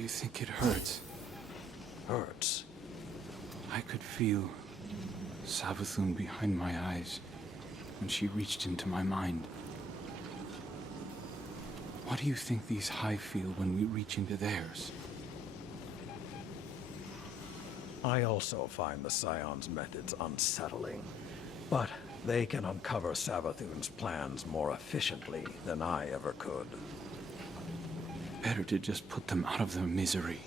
you think it hurts? Hurts? I could feel Savathun behind my eyes when she reached into my mind. What do you think these Hive feel when we reach into theirs? I also find the Scion's methods unsettling, but they can uncover Savathun's plans more efficiently than I ever could. Better to just put them out of their misery.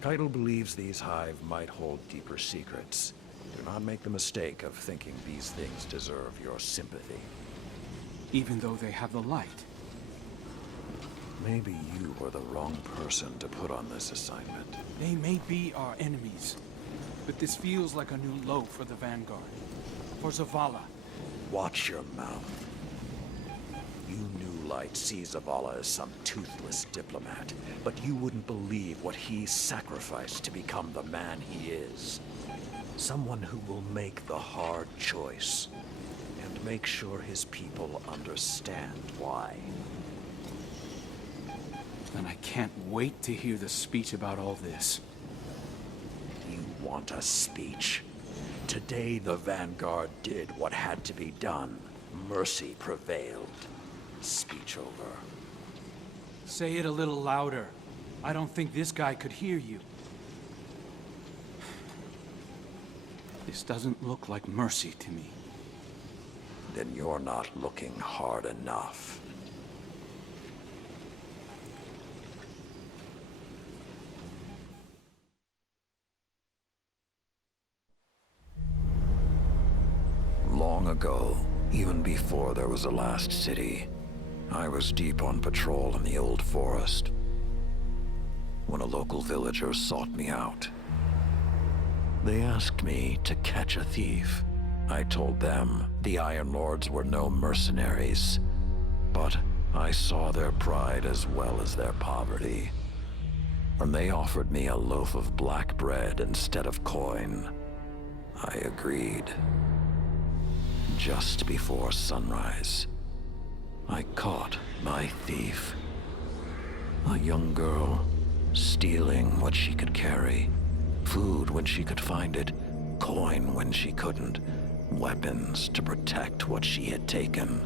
Keitel believes these Hive might hold deeper secrets. Do not make the mistake of thinking these things deserve your sympathy. Even though they have the light. Maybe you were the wrong person to put on this assignment. They may be our enemies, but this feels like a new low for the Vanguard. For Zavala. Watch your mouth. You New Light see Zavala as some toothless diplomat, but you wouldn't believe what he sacrificed to become the man he is. Someone who will make the hard choice, and make sure his people understand why. And I can't wait to hear the speech about all this. You want a speech? Today the Vanguard did what had to be done. Mercy prevailed. Speech over. Say it a little louder. I don't think this guy could hear you. This doesn't look like mercy to me. Then you're not looking hard enough. Long ago, even before there was a last city, I was deep on patrol in the old forest when a local villager sought me out. They asked me to catch a thief. I told them the Iron Lords were no mercenaries, but I saw their pride as well as their poverty. When they offered me a loaf of black bread instead of coin, I agreed. Just before sunrise, I caught my thief. A young girl, stealing what she could carry. Food when she could find it, coin when she couldn't, weapons to protect what she had taken.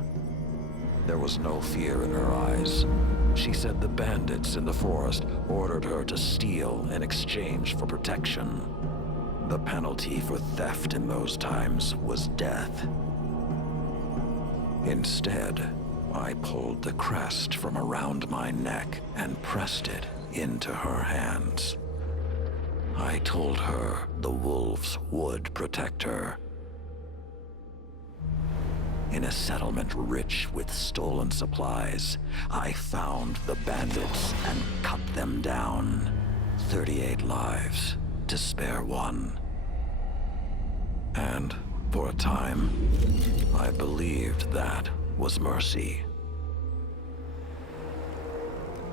There was no fear in her eyes. She said the bandits in the forest ordered her to steal in exchange for protection. The penalty for theft in those times was death. Instead, I pulled the crest from around my neck and pressed it into her hands. I told her the wolves would protect her. In a settlement rich with stolen supplies, I found the bandits and cut them down. 38 lives to spare one. And for a time, I believed that was mercy.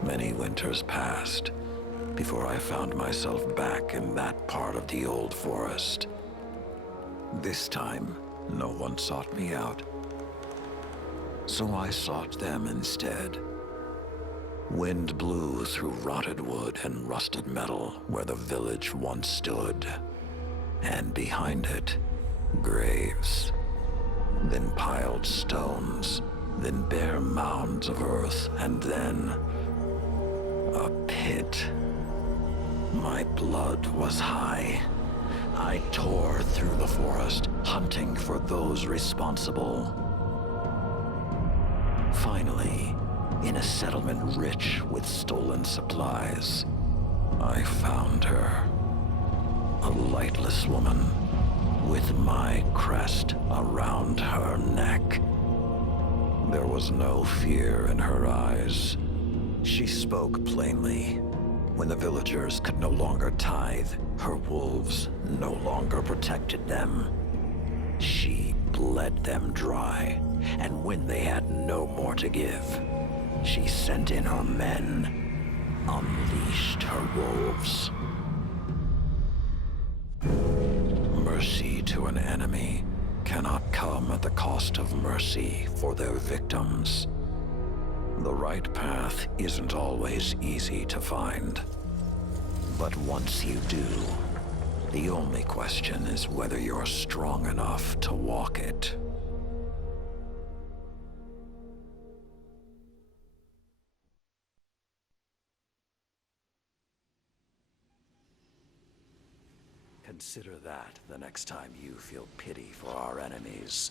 Many winters passed before I found myself back in that part of the old forest. This time, no one sought me out. So I sought them instead. Wind blew through rotted wood and rusted metal where the village once stood. And behind it, graves. Then piled stones, then bare mounds of earth, and then a pit. My blood was high. I tore through the forest, hunting for those responsible. Finally, in a settlement rich with stolen supplies, I found her. A lightless woman, with my crest around her neck. There was no fear in her eyes. She spoke plainly. When the villagers could no longer tithe, her wolves no longer protected them. She bled them dry, and when they had no more to give, she sent in her men, unleashed her wolves. Mercy to an enemy cannot come at the cost of mercy for their victims. The right path isn't always easy to find. But once you do, the only question is whether you're strong enough to walk it. Consider that the next time you feel pity for our enemies.